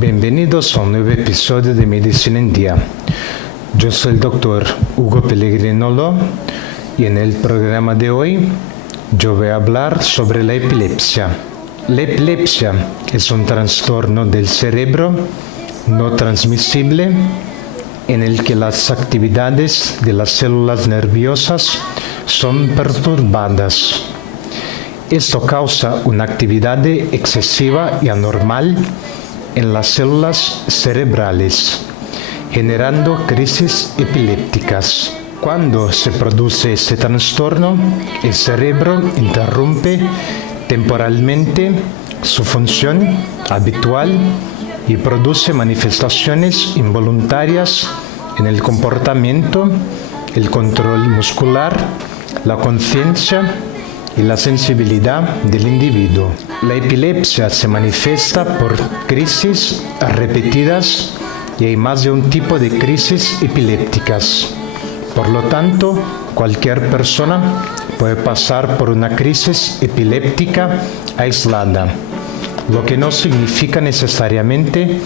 Bienvenidos a un nuevo episodio de Medicina en Día. Yo soy el doctor Hugo Pellegrinolo y en el programa de hoy yo voy a hablar sobre la epilepsia. La epilepsia es un trastorno del cerebro no transmisible en el que las actividades de las células nerviosas son perturbadas. Esto causa una actividad excesiva y anormal en las células cerebrales, generando crisis epilépticas. Cuando se produce este trastorno, el cerebro interrumpe temporalmente su función habitual y produce manifestaciones involuntarias en el comportamiento, el control muscular, la conciencia y la sensibilidad del individuo. La epilepsia se manifiesta por crisis repetidas y hay más de un tipo de crisis epilépticas. Por lo tanto, cualquier persona puede pasar por una crisis epiléptica aislada, lo que no significa necesariamente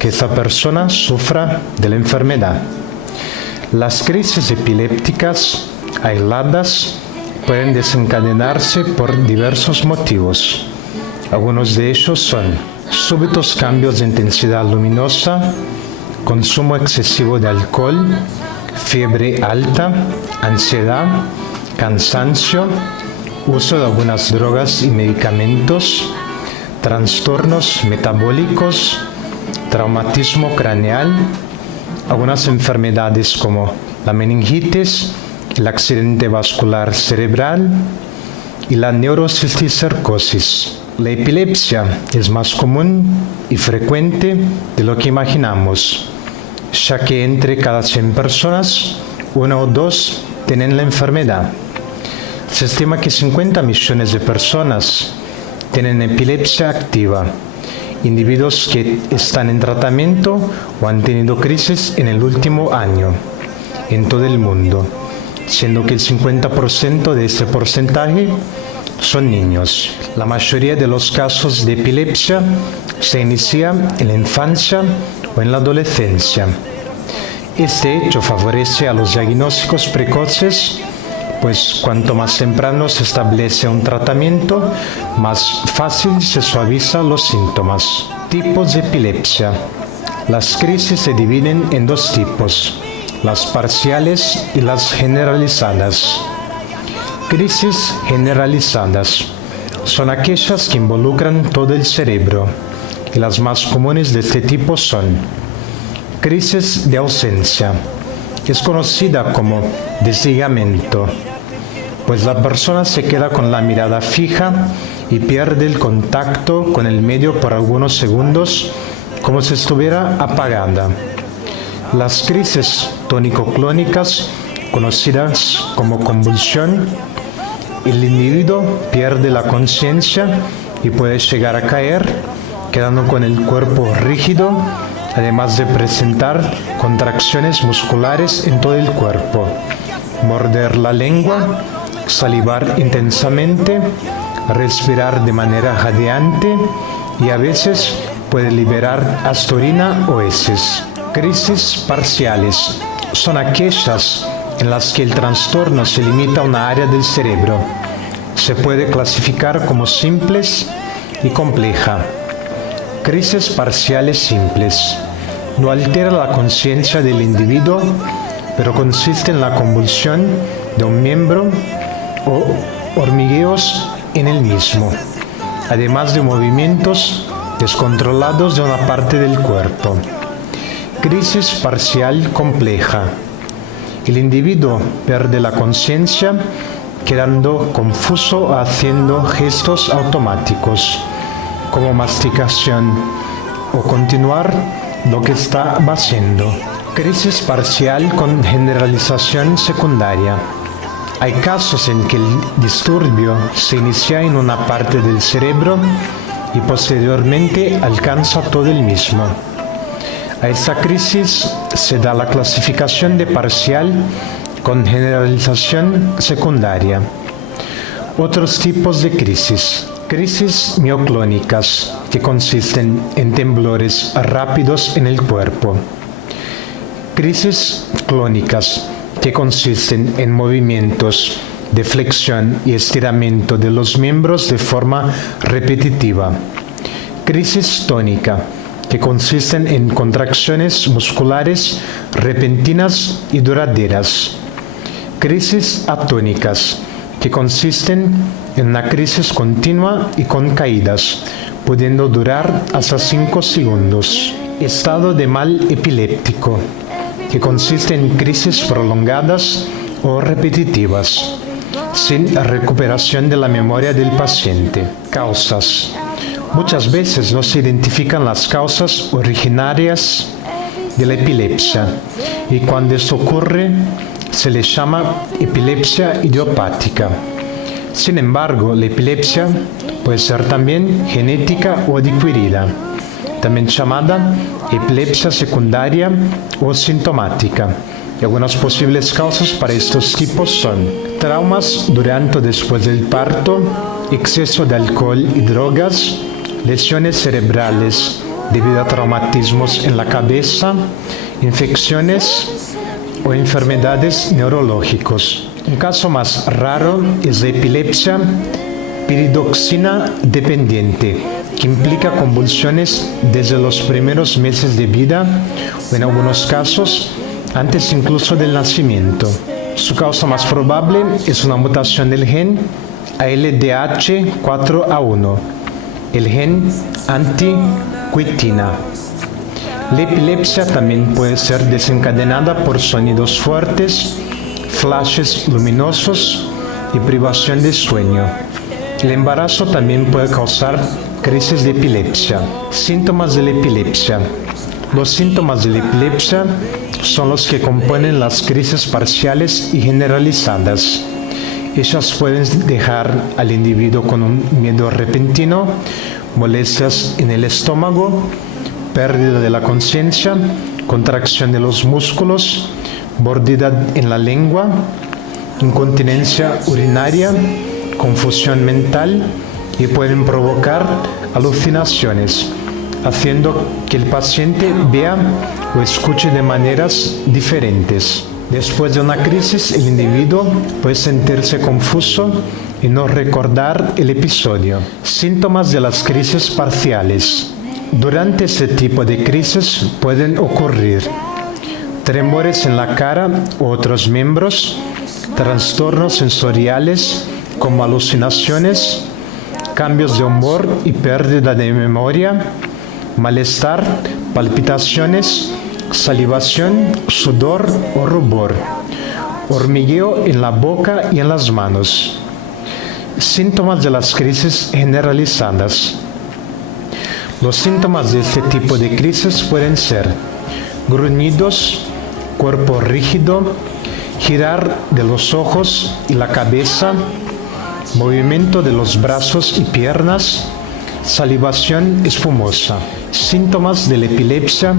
que esa persona sufra de la enfermedad. Las crisis epilépticas aisladas pueden desencadenarse por diversos motivos. Algunos de ellos son súbitos cambios de intensidad luminosa, consumo excesivo de alcohol, fiebre alta, ansiedad, cansancio, uso de algunas drogas y medicamentos, trastornos metabólicos, traumatismo craneal, algunas enfermedades como la meningitis, el accidente vascular cerebral y la neurocisticercosis. La epilepsia es más común y frecuente de lo que imaginamos, ya que entre cada 100 personas, 1 o 2 tienen la enfermedad. Se estima que 50 millones de personas tienen epilepsia activa, individuos que están en tratamiento o han tenido crisis en el último año en todo el mundo, siendo que el 50% de ese porcentaje son niños. La mayoría de los casos de epilepsia se inicia en la infancia o en la adolescencia. Este hecho favorece a los diagnósticos precoces, pues cuanto más temprano se establece un tratamiento, más fácil se suavizan los síntomas. Tipos de epilepsia. Las crisis se dividen en dos tipos: las parciales y las generalizadas. Crisis generalizadas son aquellas que involucran todo el cerebro, y las más comunes de este tipo son crisis de ausencia. Es conocida como desligamiento, pues la persona se queda con la mirada fija y pierde el contacto con el medio por algunos segundos, como si estuviera apagada. Las crisis tónico-clónicas, conocidas como convulsión, el individuo pierde la conciencia y puede llegar a caer, quedando con el cuerpo rígido, además de presentar contracciones musculares en todo el cuerpo, morder la lengua, salivar intensamente, respirar de manera jadeante y a veces puede liberar hasta orina o heces. Crisis parciales son aquellas en las que el trastorno se limita a una área del cerebro. Se puede clasificar como simples y compleja. Crisis parciales simples. No altera la conciencia del individuo, pero consiste en la convulsión de un miembro o hormigueos en el mismo, además de movimientos descontrolados de una parte del cuerpo. Crisis parcial compleja. El individuo pierde la conciencia, quedando confuso o haciendo gestos automáticos, como masticación o continuar lo que está haciendo. Crisis parcial con generalización secundaria. Hay casos en que el disturbio se inicia en una parte del cerebro y posteriormente alcanza todo el mismo. A esta crisis se da la clasificación de parcial con generalización secundaria. Otros tipos de crisis. Crisis mioclónicas, que consisten en temblores rápidos en el cuerpo. Crisis clónicas, que consisten en movimientos de flexión y estiramiento de los miembros de forma repetitiva. Crisis tónica, que consisten en contracciones musculares repentinas y duraderas. Crisis atónicas, que consisten en una crisis continua y con caídas, pudiendo durar hasta 5 segundos. Estado de mal epiléptico, que consiste en crisis prolongadas o repetitivas, sin recuperación de la memoria del paciente. Causas. Muchas veces no se identifican las causas originarias de la epilepsia y cuando esto ocurre se le llama epilepsia idiopática. Sin embargo, la epilepsia puede ser también genética o adquirida, también llamada epilepsia secundaria o sintomática. Y algunas posibles causas para estos tipos son traumas durante o después del parto, exceso de alcohol y drogas, lesiones cerebrales debido a traumatismos en la cabeza, infecciones o enfermedades neurológicas. Un caso más raro es la epilepsia piridoxina dependiente, que implica convulsiones desde los primeros meses de vida o en algunos casos antes incluso del nacimiento. Su causa más probable es una mutación del gen ALDH4A1, el gen anticuitina. La epilepsia también puede ser desencadenada por sonidos fuertes, flashes luminosos y privación de sueño. El embarazo también puede causar crisis de epilepsia. Síntomas de la epilepsia. Los síntomas de la epilepsia son los que componen las crisis parciales y generalizadas. Ellas pueden dejar al individuo con un miedo repentino, molestias en el estómago, pérdida de la conciencia, contracción de los músculos, mordida en la lengua, incontinencia urinaria, confusión mental y pueden provocar alucinaciones, haciendo que el paciente vea o escuche de maneras diferentes. Después de una crisis, el individuo puede sentirse confuso y no recordar el episodio. Síntomas de las crisis parciales. Durante este tipo de crisis pueden ocurrir tremores en la cara u otros miembros, trastornos sensoriales como alucinaciones, cambios de humor y pérdida de memoria, malestar, palpitaciones, salivación, sudor o rubor, hormigueo en la boca y en las manos. Síntomas de las crisis generalizadas. Los síntomas de este tipo de crisis pueden ser gruñidos, cuerpo rígido, girar de los ojos y la cabeza, movimiento de los brazos y piernas, salivación espumosa. Síntomas de la epilepsia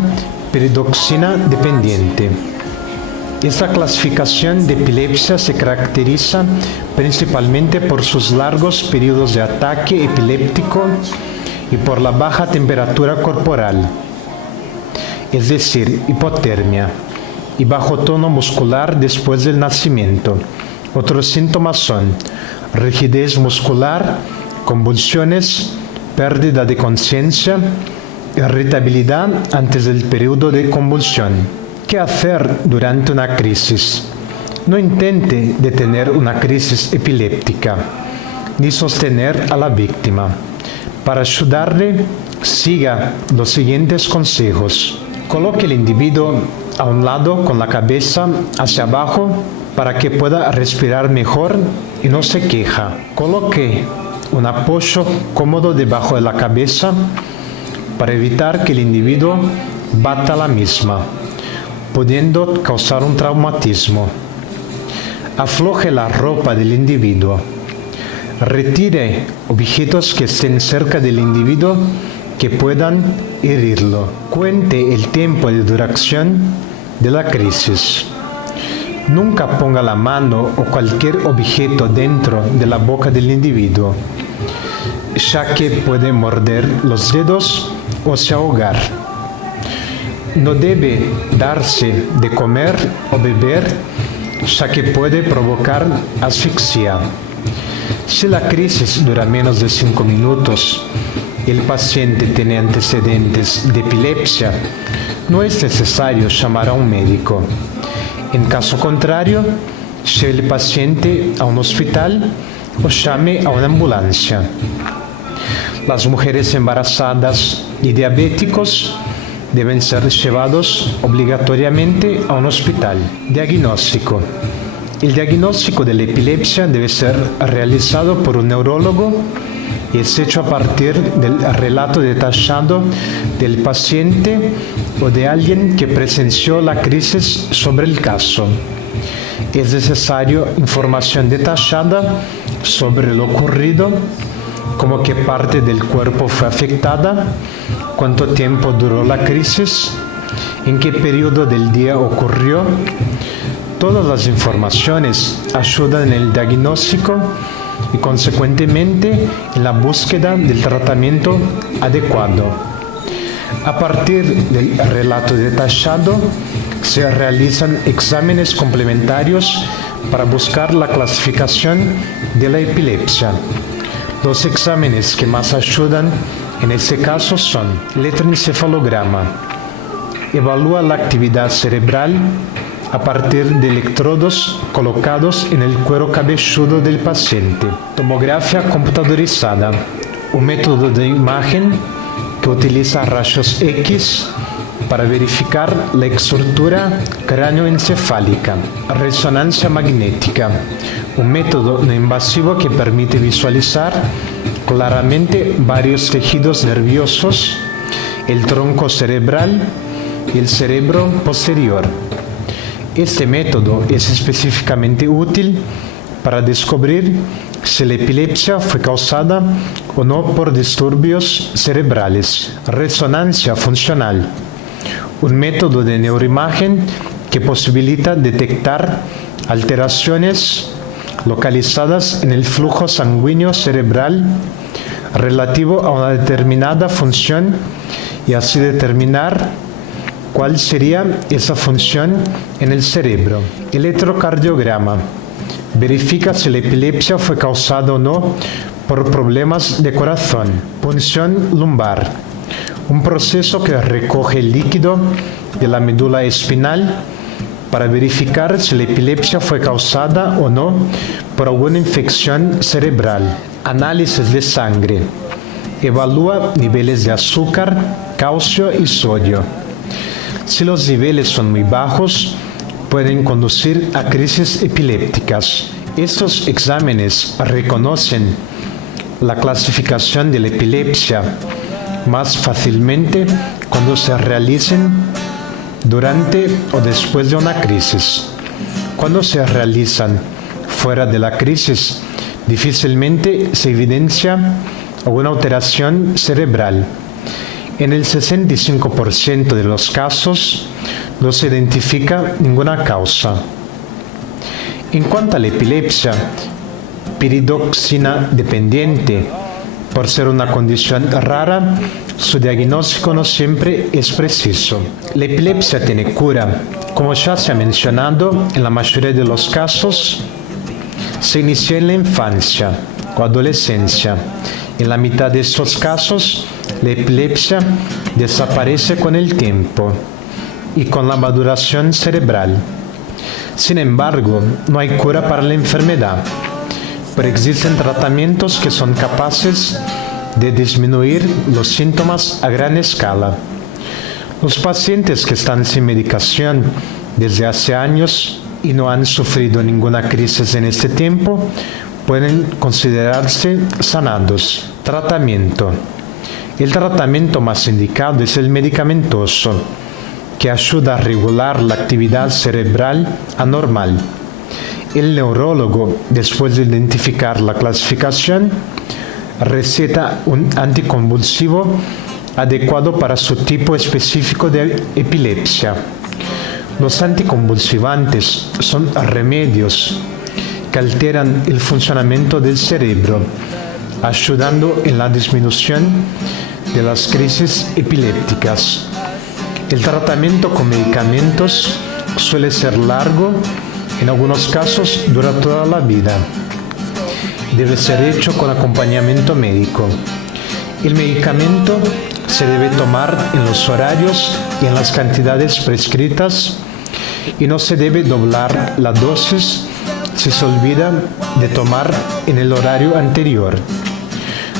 piridoxina dependiente. Esta clasificación de epilepsia se caracteriza principalmente por sus largos periodos de ataque epiléptico y por la baja temperatura corporal, es decir, hipotermia, y bajo tono muscular después del nacimiento. Otros síntomas son rigidez muscular, convulsiones, pérdida de conciencia, irritabilidad antes del periodo de convulsión. ¿Qué hacer durante una crisis? No intente detener una crisis epiléptica, ni sostener a la víctima. Para ayudarle, siga los siguientes consejos. Coloque el individuo a un lado con la cabeza hacia abajo para que pueda respirar mejor y no se queja. Coloque un apoyo cómodo debajo de la cabeza para evitar que el individuo bata la misma, pudiendo causar un traumatismo. Afloje la ropa del individuo. Retire objetos que estén cerca del individuo que puedan herirlo. Cuente el tiempo de duración de la crisis. Nunca ponga la mano o cualquier objeto dentro de la boca del individuo. ya que puede morder los dedos o se ahogar. No debe darse de comer o beber, ya que puede provocar asfixia. Si la crisis dura menos de 5 minutos y el paciente tiene antecedentes de epilepsia, no es necesario llamar a un médico. En caso contrario, lleve el paciente a un hospital o llame a una ambulancia. Las mujeres embarazadas y diabéticos deben ser llevados obligatoriamente a un hospital. Diagnóstico. El diagnóstico de la epilepsia debe ser realizado por un neurólogo y es hecho a partir del relato detallado del paciente o de alguien que presenció la crisis sobre el caso. Es necesario información detallada sobre lo ocurrido, como qué parte del cuerpo fue afectada, cuánto tiempo duró la crisis, en qué periodo del día ocurrió. Todas las informaciones ayudan en el diagnóstico y consecuentemente en la búsqueda del tratamiento adecuado. A partir del relato detallado se realizan exámenes complementarios para buscar la clasificación de la epilepsia. Los exámenes que más ayudan en este caso son electroencefalograma. Evalúa la actividad cerebral a partir de electrodos colocados en el cuero cabelludo del paciente. Tomografía computadorizada, un método de imagen que utiliza rayos X para verificar la estructura cráneoencefálica. Resonancia magnética, un método no invasivo que permite visualizar claramente varios tejidos nerviosos, el tronco cerebral y el cerebro posterior. Este método es específicamente útil para descubrir si la epilepsia fue causada o no por disturbios cerebrales. Resonancia funcional, un método de neuroimagen que posibilita detectar alteraciones localizadas en el flujo sanguíneo cerebral relativo a una determinada función y así determinar cuál sería esa función en el cerebro. Electrocardiograma. Verifica si la epilepsia fue causada o no por problemas de corazón. Punción lumbar. Un proceso que recoge el líquido de la médula espinal para verificar si la epilepsia fue causada o no por alguna infección cerebral. Análisis de sangre. Evalúa niveles de azúcar, calcio y sodio. Si los niveles son muy bajos, pueden conducir a crisis epilépticas. Estos exámenes reconocen la clasificación de la epilepsia más fácilmente cuando se realicen durante o después de una crisis. Cuando se realizan fuera de la crisis, difícilmente se evidencia alguna alteración cerebral. En el 65% de los casos no se identifica ninguna causa. En cuanto a la epilepsia piridoxina dependiente, por ser una condición rara, su diagnóstico no siempre es preciso. La epilepsia tiene cura. Como ya se ha mencionado, en la mayoría de los casos se inicia en la infancia o adolescencia. En la mitad de estos casos, la epilepsia desaparece con el tiempo y con la maduración cerebral. Sin embargo, no hay cura para la enfermedad, pero existen tratamientos que son capaces de disminuir los síntomas a gran escala. Los pacientes que están sin medicación desde hace años y no han sufrido ninguna crisis en este tiempo pueden considerarse sanados. Tratamiento. El tratamiento más indicado es el medicamentoso, que ayuda a regular la actividad cerebral anormal. El neurólogo, después de identificar la clasificación, receta un anticonvulsivo adecuado para su tipo específico de epilepsia. Los anticonvulsivantes son remedios que alteran el funcionamiento del cerebro, ayudando en la disminución de las crisis epilépticas. El tratamiento con medicamentos suele ser largo, en algunos casos dura toda la vida. Debe ser hecho con acompañamiento médico. El medicamento se debe tomar en los horarios y en las cantidades prescritas y no se debe doblar la dosis si se olvida de tomar en el horario anterior.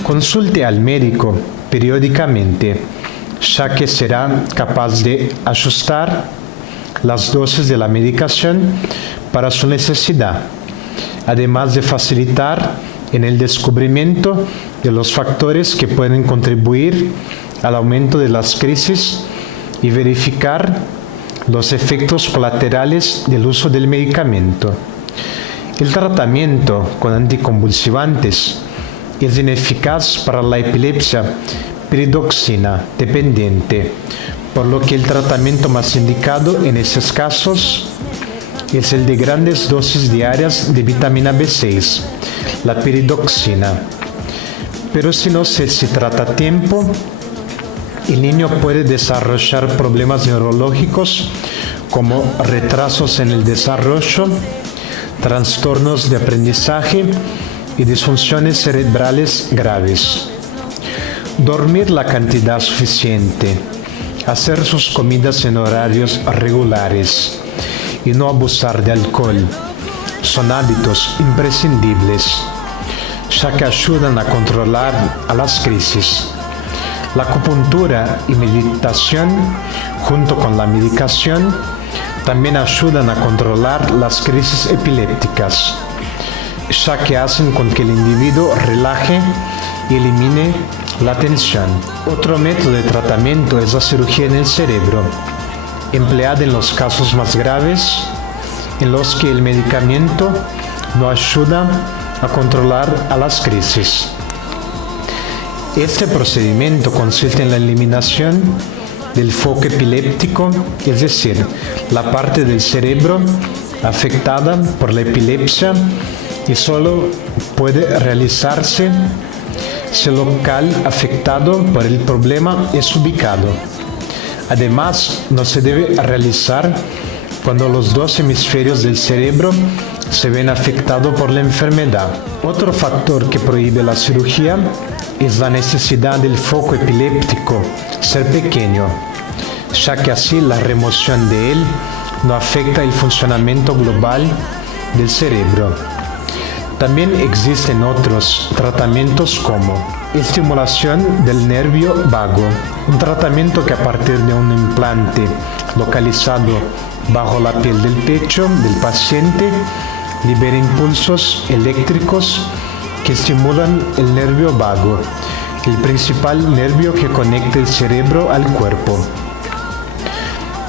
Consulte al médico periódicamente, ya que será capaz de ajustar las dosis de la medicación para su necesidad, además de facilitar en el descubrimiento de los factores que pueden contribuir al aumento de las crisis y verificar los efectos colaterales del uso del medicamento. El tratamiento con anticonvulsivantes es ineficaz para la epilepsia piridoxina dependiente, por lo que el tratamiento más indicado en esos casos es el de grandes dosis diarias de vitamina B6, la piridoxina. Pero si no se trata a tiempo, el niño puede desarrollar problemas neurológicos como retrasos en el desarrollo, trastornos de aprendizaje y disfunciones cerebrales graves. Dormir la cantidad suficiente, hacer sus comidas en horarios regulares y no abusar de alcohol son hábitos imprescindibles, ya que ayudan a controlar a las crisis. La acupuntura y meditación, junto con la medicación, también ayudan a controlar las crisis epilépticas, ya que hacen con que el individuo relaje y elimine la tensión. Otro método de tratamiento es la cirugía en el cerebro, empleada en los casos más graves, en los que el medicamento no ayuda a controlar a las crisis. Este procedimiento consiste en la eliminación del foco epiléptico, es decir, la parte del cerebro afectada por la epilepsia, y solo puede realizarse si el local afectado por el problema es ubicado. Además, no se debe realizar cuando los dos hemisferios del cerebro se ven afectados por la enfermedad. Otro factor que prohíbe la cirugía es la necesidad del foco epiléptico ser pequeño, ya que así la remoción de él no afecta el funcionamiento global del cerebro. También existen otros tratamientos como estimulación del nervio vago, un tratamiento que a partir de un implante localizado bajo la piel del pecho del paciente libera impulsos eléctricos que estimulan el nervio vago, el principal nervio que conecta el cerebro al cuerpo.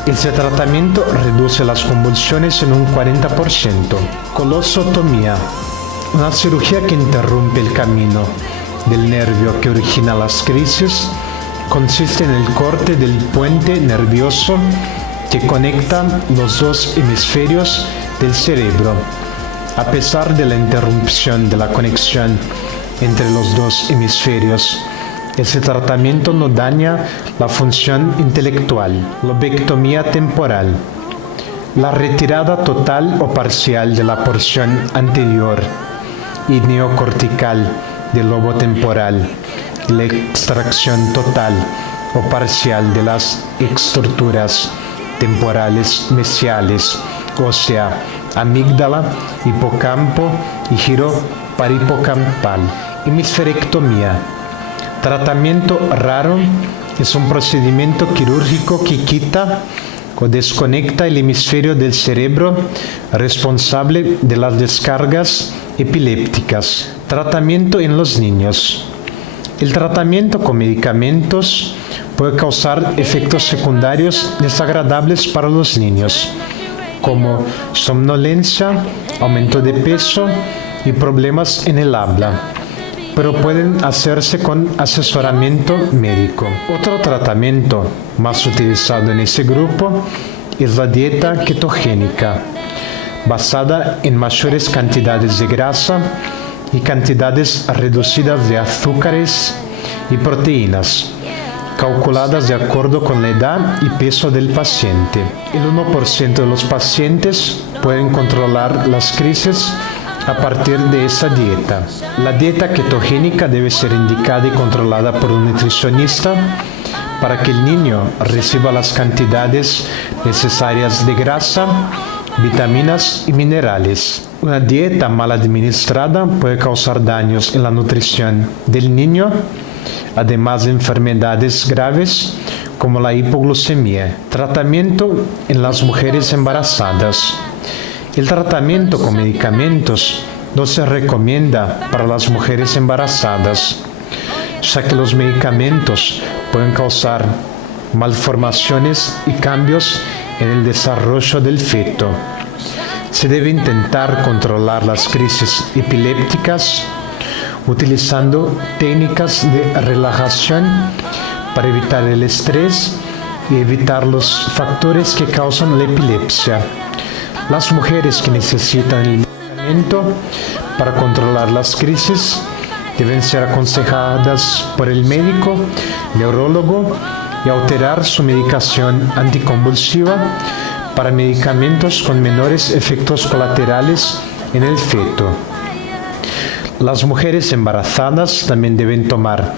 Este tratamiento reduce las convulsiones en un 40%. Colosotomía, una cirugía que interrumpe el camino del nervio que origina las crisis, consiste en el corte del puente nervioso que conecta los dos hemisferios del cerebro. A pesar de la interrupción de la conexión entre los dos hemisferios, ese tratamiento no daña la función intelectual. Lobectomía temporal, la retirada total o parcial de la porción anterior y neocortical del lobo temporal, la extracción total o parcial de las estructuras temporales mesiales, o sea, amígdala, hipocampo y giro parihipocampal. Hemisferectomía, tratamiento raro, es un procedimiento quirúrgico que quita o desconecta el hemisferio del cerebro responsable de las descargas epilépticas. Tratamiento en los niños. El tratamiento con medicamentos puede causar efectos secundarios desagradables para los niños, como somnolencia, aumento de peso y problemas en el habla, pero pueden hacerse con asesoramiento médico. Otro tratamiento más utilizado en ese grupo es la dieta ketogénica, basada en mayores cantidades de grasa y cantidades reducidas de azúcares y proteínas, calculadas de acuerdo con la edad y peso del paciente. El 1% de los pacientes pueden controlar las crisis a partir de esa dieta. La dieta ketogénica debe ser indicada y controlada por un nutricionista para que el niño reciba las cantidades necesarias de grasa, vitaminas y minerales. Una dieta mal administrada puede causar daños en la nutrición del niño, además de enfermedades graves como la hipoglucemia. Tratamiento en las mujeres embarazadas. El tratamiento con medicamentos no se recomienda para las mujeres embarazadas, ya que los medicamentos pueden causar malformaciones y cambios en el desarrollo del feto. Se debe intentar controlar las crisis epilépticas utilizando técnicas de relajación para evitar el estrés y evitar los factores que causan la epilepsia. Las mujeres que necesitan el medicamento para controlar las crisis deben ser aconsejadas por el médico, neurólogo y alterar su medicación anticonvulsiva para medicamentos con menores efectos colaterales en el feto. Las mujeres embarazadas también deben tomar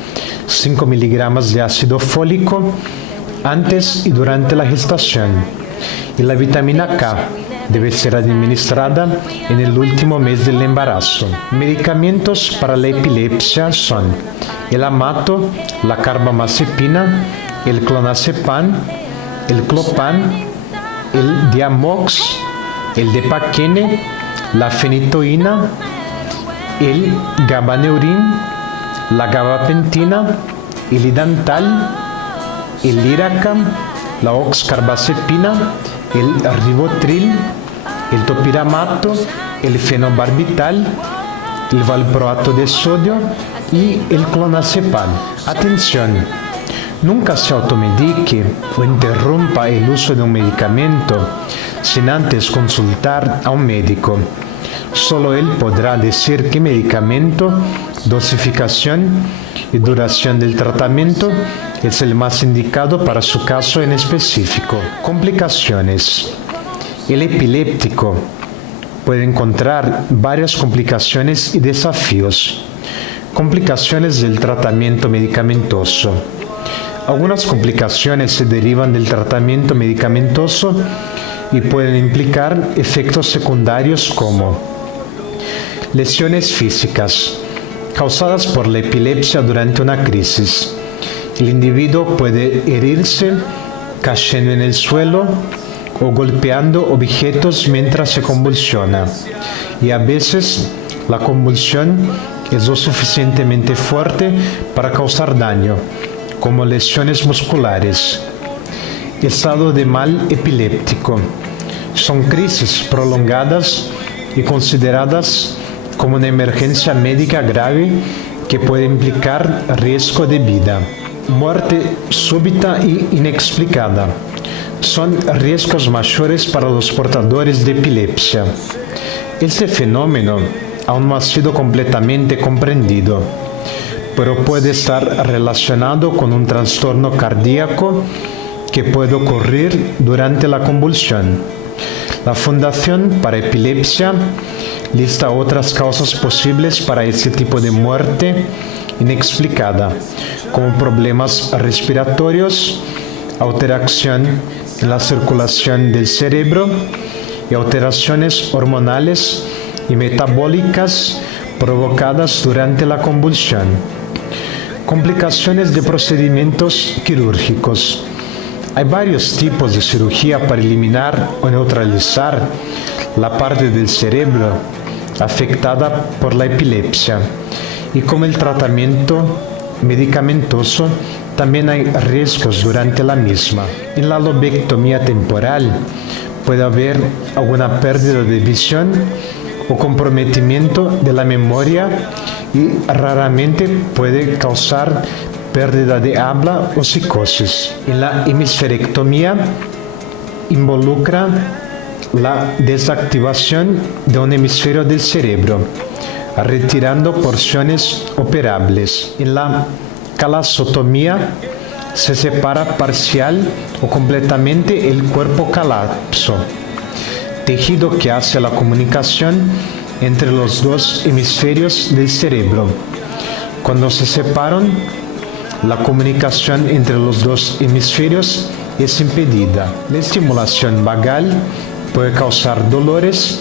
5 miligramos de ácido fólico antes y durante la gestación, y la vitamina K debe ser administrada en el último mes del embarazo. Medicamentos para la epilepsia son el amato, la carbamazepina, el clonazepam, el clopan, el diamox, el depaquene, la fenitoína, el gabaneurin, la gabapentina, el idantal, el liraca, la oxcarbazepina, el ribotril, el topiramato, el fenobarbital, el valproato de sodio y el clonazepam. Atención, nunca se automedique o interrumpa el uso de un medicamento sin antes consultar a un médico. Solo él podrá decir qué medicamento, dosificación y duración del tratamiento es el más indicado para su caso en específico. Complicaciones. El epiléptico puede encontrar varias complicaciones y desafíos. Complicaciones del tratamiento medicamentoso. Algunas complicaciones se derivan del tratamiento medicamentoso y pueden implicar efectos secundarios como lesiones físicas causadas por la epilepsia durante una crisis. El individuo puede herirse cayendo en el suelo o golpeando objetos mientras se convulsiona, y a veces la convulsión es lo suficientemente fuerte para causar daño, como lesiones musculares. Estado de mal epiléptico. Son crisis prolongadas y consideradas como una emergencia médica grave que puede implicar riesgo de vida. Muerte súbita y inexplicada. Son riesgos mayores para los portadores de epilepsia. Este fenómeno aún no ha sido completamente comprendido, pero puede estar relacionado con un trastorno cardíaco que puede ocurrir durante la convulsión. La Fundación para Epilepsia lista otras causas posibles para este tipo de muerte inexplicada, como problemas respiratorios, alteración en la circulación del cerebro y alteraciones hormonales y metabólicas provocadas durante la convulsión. Complicaciones de procedimientos quirúrgicos. Hay varios tipos de cirugía para eliminar o neutralizar la parte del cerebro afectada por la epilepsia, y como el tratamiento medicamentoso también hay riesgos durante la misma. En la lobectomía temporal puede haber alguna pérdida de visión o comprometimiento de la memoria, y raramente puede causar pérdida de habla o psicosis. En la hemisferectomía involucra la desactivación de un hemisferio del cerebro, retirando porciones operables. En la calasotomía se separa parcial o completamente el cuerpo calapso, tejido que hace la comunicación entre los dos hemisferios del cerebro. Cuando se separan, la comunicación entre los dos hemisferios es impedida. La estimulación vagal puede causar dolores,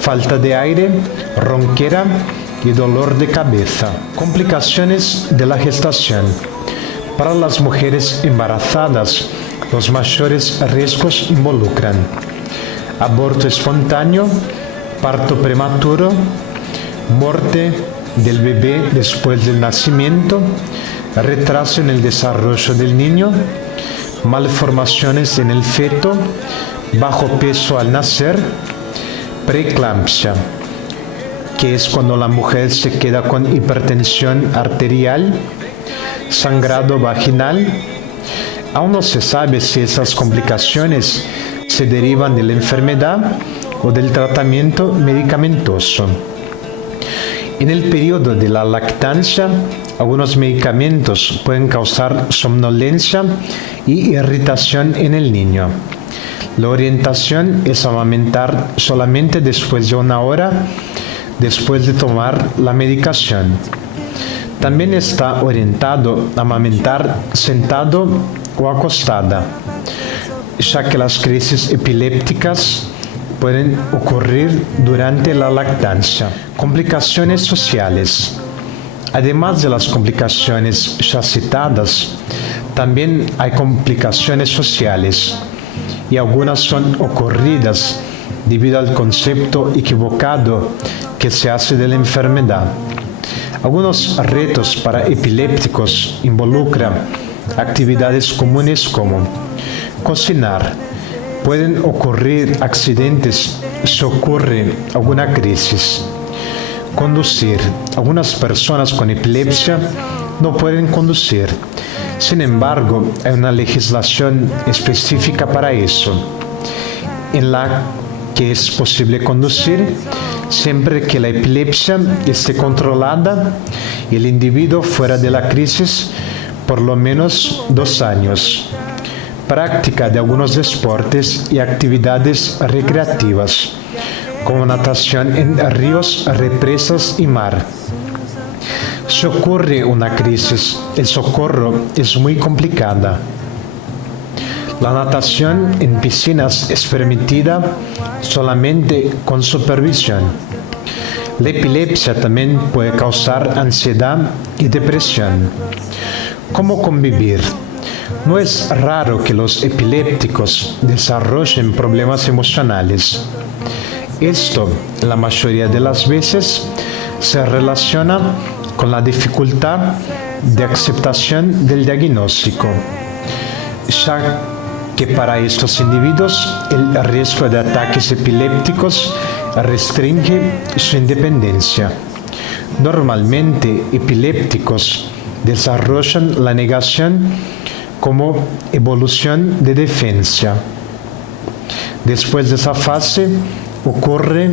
falta de aire, ronquera y dolor de cabeza. Complicaciones de la gestación. Para las mujeres embarazadas, los mayores riesgos involucran aborto espontáneo, parto prematuro, muerte del bebé después del nacimiento, retraso en el desarrollo del niño, malformaciones en el feto, bajo peso al nacer, preeclampsia, que es cuando la mujer se queda con hipertensión arterial, sangrado vaginal. Aún no se sabe si esas complicaciones se derivan de la enfermedad o del tratamiento medicamentoso. En el periodo de la lactancia, algunos medicamentos pueden causar somnolencia y irritación en el niño. La orientación es amamentar solamente después de 1 hora después de tomar la medicación. También está orientado a amamentar sentado o acostada, ya que las crisis epilépticas pueden ocurrir durante la lactancia. Complicaciones sociales. Además de las complicaciones ya citadas, también hay complicaciones sociales, y algunas son ocurridas debido al concepto equivocado que se hace de la enfermedad. Algunos retos para epilépticos involucran actividades comunes como cocinar. Pueden ocurrir accidentes si ocurre alguna crisis. Conducir. Algunas personas con epilepsia no pueden conducir. Sin embargo, hay una legislación específica para eso, en la que es posible conducir siempre que la epilepsia esté controlada y el individuo fuera de la crisis por lo menos 2 años. Práctica de algunos deportes y actividades recreativas, como natación en ríos, represas y mar. Si ocurre una crisis, el socorro es muy complicada. La natación en piscinas es permitida solamente con supervisión. La epilepsia también puede causar ansiedad y depresión. ¿Cómo convivir? No es raro que los epilépticos desarrollen problemas emocionales. Esto, la mayoría de las veces, se relaciona con la dificultad de aceptación del diagnóstico, ya que para estos individuos el riesgo de ataques epilépticos restringe su independencia. Normalmente, epilépticos desarrollan la negación como evolución de defensa. Después de esa fase ocurre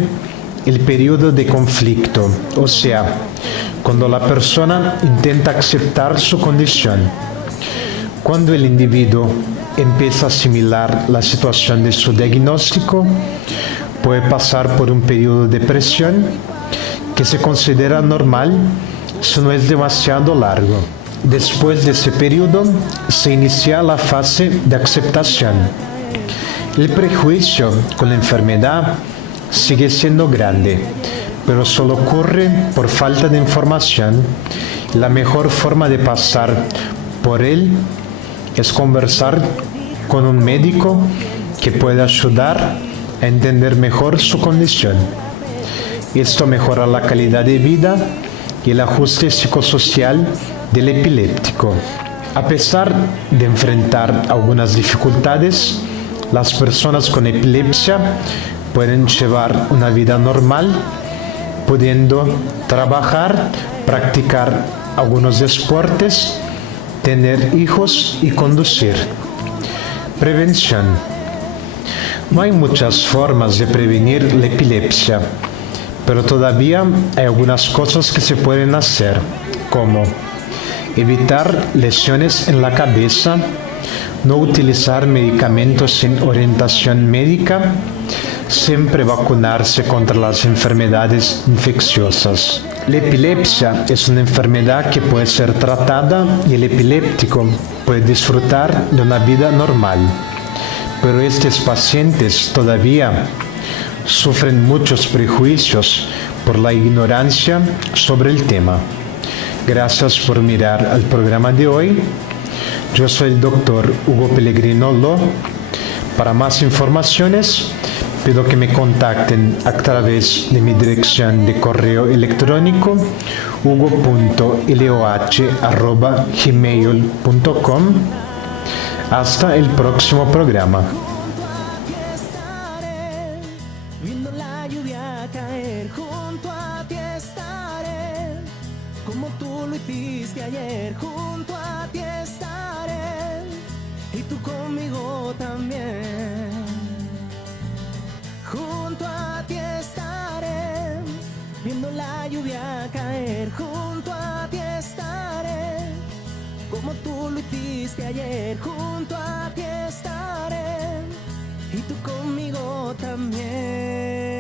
el periodo de conflicto, o sea, cuando la persona intenta aceptar su condición. Cuando el individuo empieza a asimilar la situación de su diagnóstico, puede pasar por un periodo de depresión que se considera normal si no es demasiado largo. Después de ese periodo se inicia la fase de aceptación. El prejuicio con la enfermedad sigue siendo grande, pero solo ocurre por falta de información. La mejor forma de pasar por él es conversar con un médico que pueda ayudar a entender mejor su condición. Esto mejora la calidad de vida y el ajuste psicosocial del epiléptico. A pesar de enfrentar algunas dificultades, las personas con epilepsia pueden llevar una vida normal, pudiendo trabajar, practicar algunos deportes, tener hijos y conducir. Prevención. No hay muchas formas de prevenir la epilepsia, Pero todavía hay algunas cosas que se pueden hacer, como evitar lesiones en la cabeza, no utilizar medicamentos sin orientación médica, siempre vacunarse contra las enfermedades infecciosas. La epilepsia es una enfermedad que puede ser tratada y el epiléptico puede disfrutar de una vida normal. Pero estos pacientes todavía sufren muchos prejuicios por la ignorancia sobre el tema. Gracias por mirar al programa de hoy. Yo soy el doctor Hugo Pellegrinolo. Para más informaciones, pido que me contacten a través de mi dirección de correo electrónico hugo.loh@gmail.com. Hasta el próximo programa. Viendo la lluvia caer, junto a ti estaré, como tú lo hiciste ayer, junto a ti estaré, y tú conmigo también. Junto a ti estaré, viendo la lluvia caer, junto a ti estaré, como tú lo hiciste ayer, junto a ti estaré, y tú conmigo también.